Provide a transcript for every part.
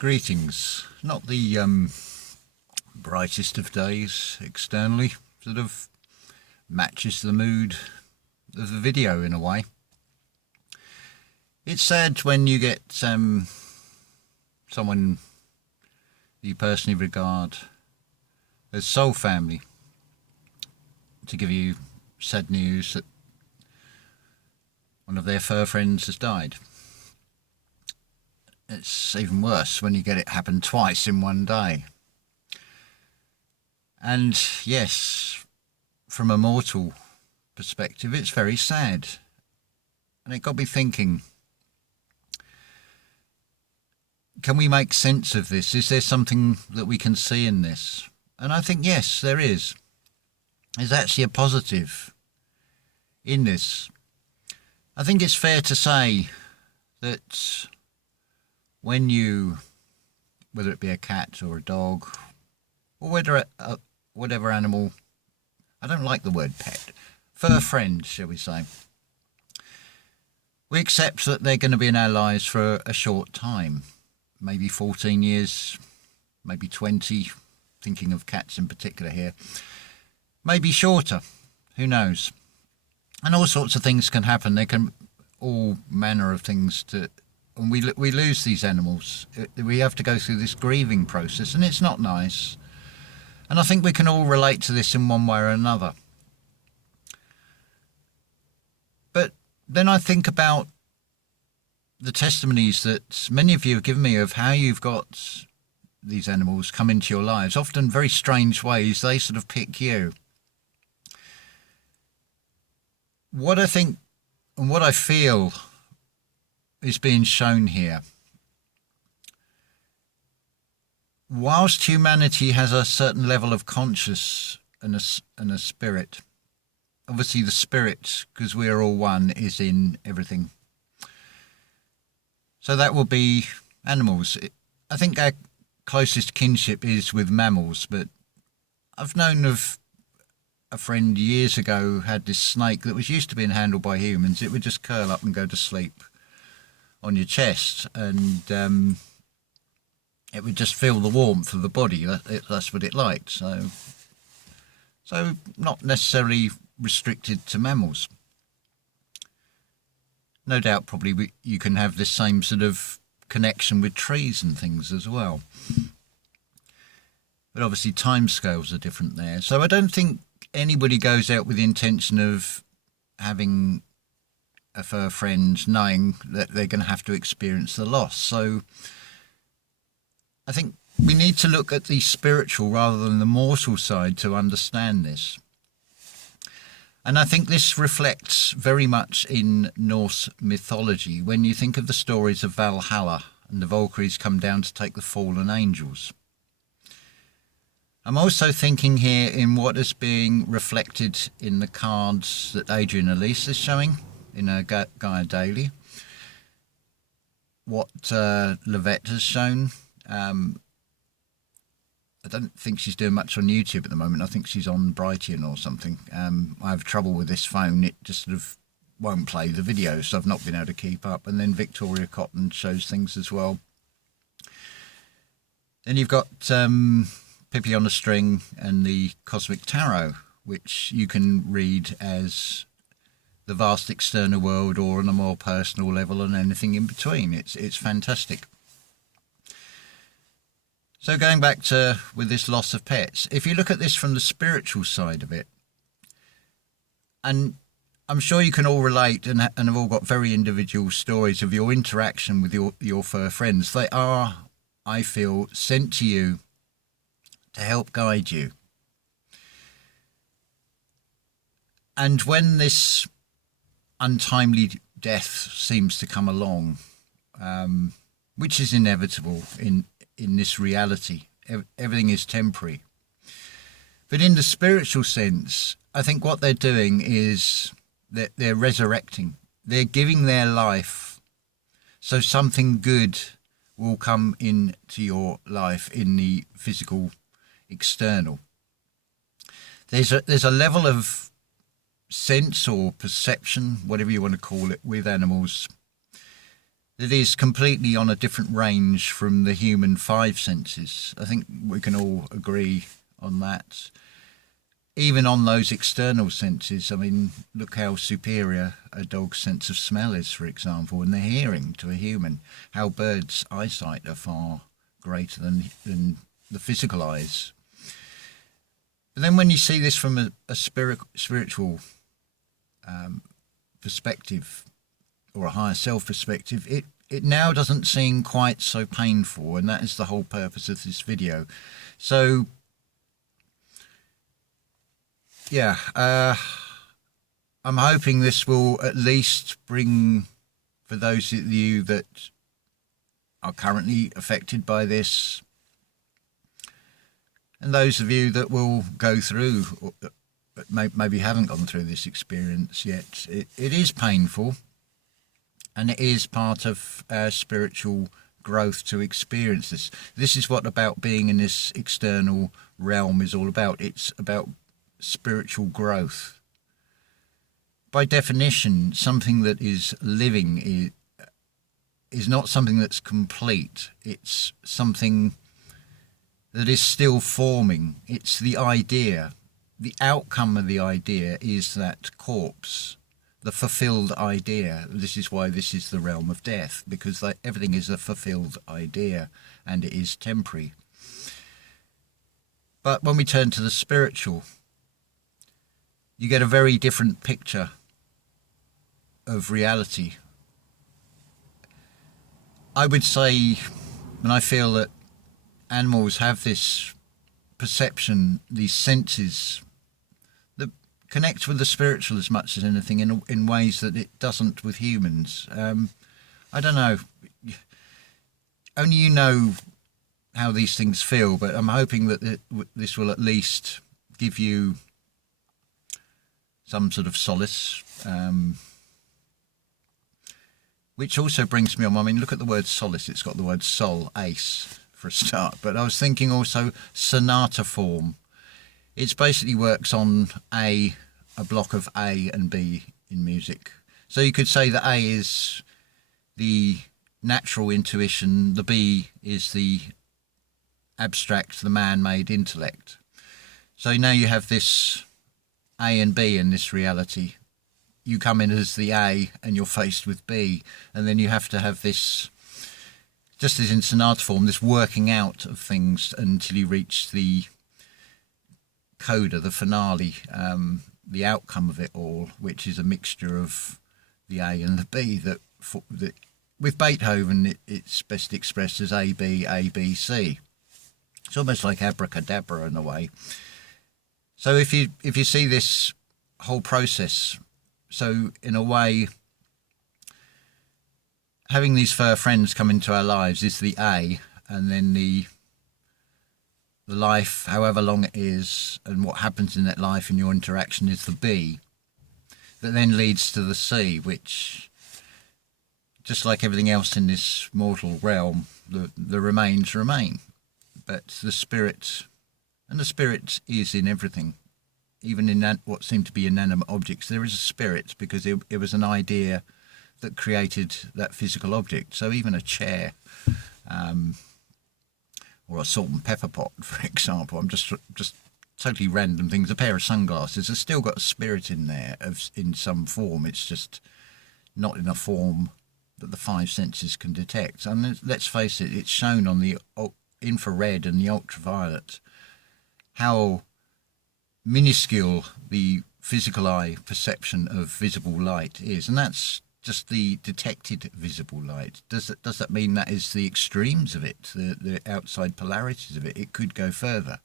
Greetings. Not the brightest of days externally, sort of matches the mood of the video in a way. It's sad when you get someone you personally regard as soul family to give you sad news that one of their fur friends has died. It's even worse when you get it happen twice in one day. And yes, from a mortal perspective, it's very sad. And it got me thinking, can we make sense of this? Is there something that we can see in this? And I think, yes, there is. There's actually a positive in this. I think it's fair to say that when you, whether it be a cat or a dog, or whatever animal, I don't like the word pet, fur friend, shall we say, we accept that they're going to be in our lives for a short time, maybe 14 years, maybe 20, thinking of cats in particular here, maybe shorter, who knows. And all sorts of things can happen. There can all manner of things and we lose these animals. We have to go through this grieving process, and it's not nice. And I think we can all relate to this in one way or another. But then I think about the testimonies that many of you have given me of how you've got these animals come into your lives, often very strange ways. They sort of pick you. What I think and what I feel is being shown here. Whilst humanity has a certain level of conscious and a spirit, obviously the spirit, because we are all one, is in everything. So that will be animals. I think our closest kinship is with mammals, but I've known of a friend years ago who had this snake that was used to being handled by humans. It would just curl up and go to sleep on your chest, and it would just feel the warmth of the body. That's what it liked. So not necessarily restricted to mammals. No doubt probably you can have this same sort of connection with trees and things as well. But obviously timescales are different there. So I don't think anybody goes out with the intention of having a fur friend knowing that they're going to have to experience the loss. So I think we need to look at the spiritual rather than the mortal side to understand this. And I think this reflects very much in Norse mythology. When you think of the stories of Valhalla and the Valkyries come down to take the fallen angels. I'm also thinking here in what is being reflected in the cards that Adrian Elise is showing in her Gaia Daily. What Levette has shown. I don't think she's doing much on YouTube at the moment. I think she's on Brighton or something. I have trouble with this phone. It just sort of won't play the video, so I've not been able to keep up. And then Victoria Cotton shows things as well. Then you've got Pippi on a String and the Cosmic Tarot, which you can read as the vast external world or on a more personal level and anything in between. It's fantastic. So going back to with this loss of pets, if you look at this from the spiritual side of it, and I'm sure you can all relate and have all got very individual stories of your interaction with your fur friends. They are, I feel, sent to you to help guide you. And when this untimely death seems to come along, which is inevitable in this reality, everything is temporary. But in the spiritual sense, I think what they're doing is that they're resurrecting. They're giving their life so something good will come into your life in the physical external. There's a level of sense or perception, whatever you want to call it, with animals that is completely on a different range from the human five senses. I think we can all agree on that. Even on those external senses, I mean, look how superior a dog's sense of smell is, for example, and their hearing to a human. How birds' eyesight are far greater than the physical eyes. But then when you see this from a spiritual perspective, or a higher self perspective, it now doesn't seem quite so painful, and that is the whole purpose of this video. So yeah, I'm hoping this will at least bring, for those of you that are currently affected by this, and those of you that will go through, but maybe haven't gone through this experience yet, it is painful, and it is part of our spiritual growth to experience this. This is what about being in this external realm is all about. It's about spiritual growth. By definition, something that is living is not something that's complete. It's something that is still forming. It's the idea. The outcome of the idea is that corpse, the fulfilled idea. This is why this is the realm of death, because everything is a fulfilled idea, and it is temporary. But when we turn to the spiritual, you get a very different picture of reality. I would say, and I feel that animals have this perception, these senses, that connect with the spiritual as much as anything in ways that it doesn't with humans. I don't know. Only you know how these things feel, but I'm hoping that this will at least give you some sort of solace. Which also brings me on, I mean, look at the word solace. It's got the word sol, ace, for a start. But I was thinking also sonata form. It basically works on a block of A and B in music. So you could say that A is the natural intuition, the B is the abstract, the man-made intellect. So now you have this A and B in this reality. You come in as the A and you're faced with B, and then you have to have this, just as in sonata form, this working out of things until you reach the coda, the finale, the outcome of it all, which is a mixture of the A and the B. That with Beethoven, it's best expressed as A, B, A, B, C. It's almost like abracadabra in a way. So if you see this whole process, so in a way, having these fur friends come into our lives is the A, and then the life, however long it is, and what happens in that life and your interaction is the B, that then leads to the C, which, just like everything else in this mortal realm, the remains remain. But the spirit, and the spirit is in everything. Even in what seem to be inanimate objects, there is a spirit, because it was an idea that created that physical object. So even a chair, or a salt and pepper pot, for example, I'm just totally random things. A pair of sunglasses has still got a spirit in there in some form. It's just not in a form that the five senses can detect. And let's face it, it's shown on the infrared and the ultraviolet how minuscule the physical eye perception of visible light is, and that's just the detected visible light. Does that mean that is the extremes of it, the outside polarities of it? It could go further.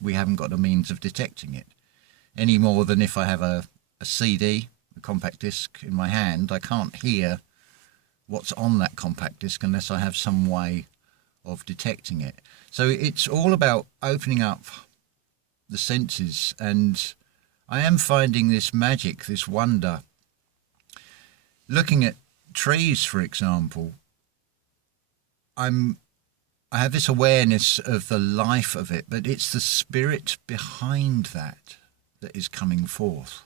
We haven't got a means of detecting it any more than if I have a CD, a compact disc in my hand. I can't hear what's on that compact disc unless I have some way of detecting it. So it's all about opening up the senses, and I am finding this magic, this wonder. Looking at trees, for example, I have this awareness of the life of it, but it's the spirit behind that is coming forth.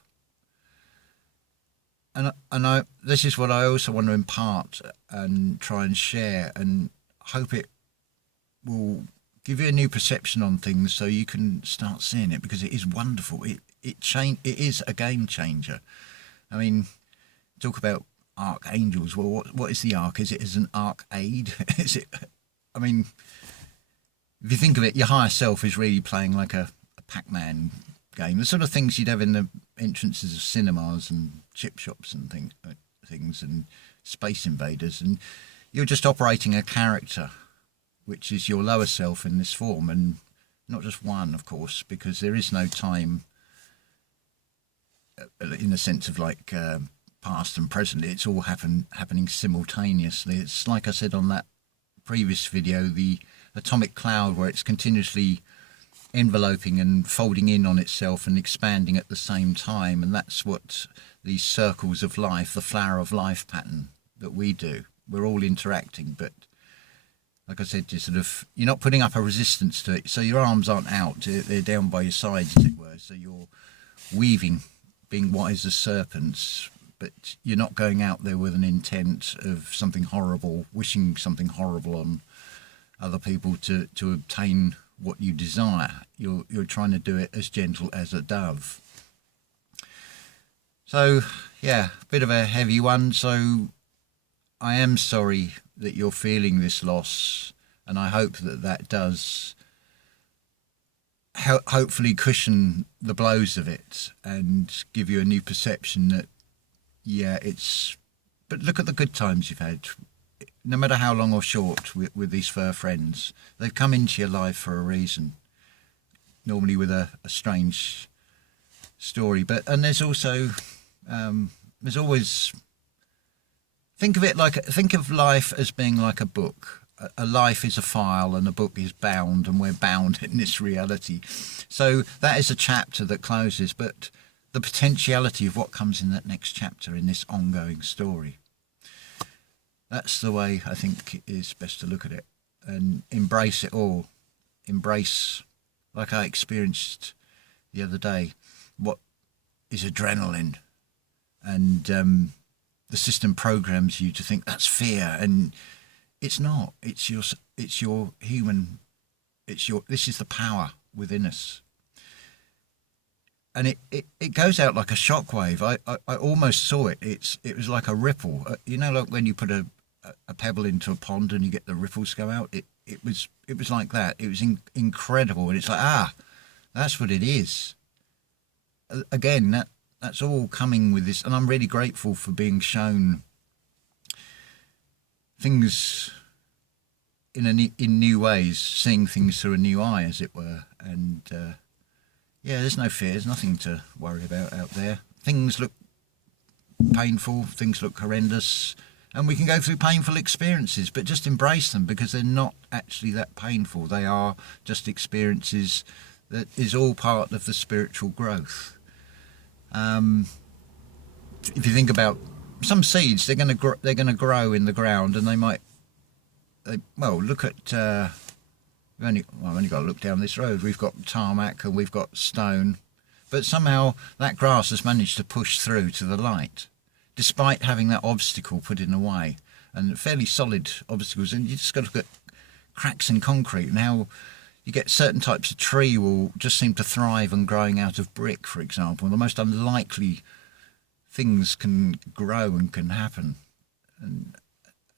and this is what I also want to impart and try and share, and hope it will give you a new perception on things, so you can start seeing it, because it is wonderful. It is a game changer. I mean, talk about archangels. Well, what is the arc? Is it as an arcade? Is it? I mean, if you think of it, your higher self is really playing like a Pac-Man game, the sort of things you'd have in the entrances of cinemas and chip shops and things and Space Invaders, and you're just operating a character, which is your lower self in this form, and not just one, of course, because there is no time in the sense of like past and present. It's all happening simultaneously. It's like I said on that previous video, the atomic cloud, where it's continuously enveloping and folding in on itself and expanding at the same time. And that's what these circles of life, the flower of life pattern that we do. We're all interacting, but like I said, you're not putting up a resistance to it. So your arms aren't out, they're down by your sides, as it were. So you're weaving, being wise as serpents, but you're not going out there with an intent of something horrible, wishing something horrible on other people to obtain what you desire. You're trying to do it as gentle as a dove. So yeah, a bit of a heavy one. So I am sorry that you're feeling this loss, and I hope that does hopefully cushion the blows of it and give you a new perception that, yeah, but look at the good times you've had, no matter how long or short, with these fur friends. They've come into your life for a reason, normally with a strange story. And there's also there's always, think of life as being like a book. A life is a file and a book is bound, and we're bound in this reality. So that is a chapter that closes, but the potentiality of what comes in that next chapter in this ongoing story. That's the way I think it is best to look at it, and embrace it all. Embrace, like I experienced the other day, what is adrenaline, and the system programs you to think that's fear, and it's not. It's your human. This is the power within us, and it goes out like a shockwave. I almost saw it. It was like a ripple. You know, like when you put a pebble into a pond and you get the ripples go out. It was like that. It was incredible, and it's like, that's what it is. Again, that's all coming with this, and I'm really grateful for being shown things in new ways, seeing things through a new eye, as it were. And yeah, there's no fear, there's nothing to worry about out there. Things look painful, things look horrendous, and we can go through painful experiences, but just embrace them, because they're not actually that painful. They are just experiences that is all part of the spiritual growth. If you think about some seeds, they're going to grow in the ground, and look at we've only got to look down this road. We've got tarmac and we've got stone, but somehow that grass has managed to push through to the light, despite having that obstacle put in the way, and fairly solid obstacles. And you just got to look at cracks in concrete and how you get certain types of tree will just seem to thrive on growing out of brick, for example. The most unlikely things can grow and can happen.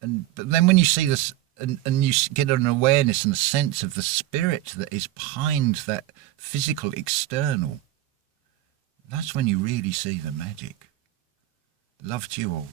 But then when you see this, and you get an awareness and a sense of the spirit that is behind that physical external, that's when you really see the magic. Love to you all.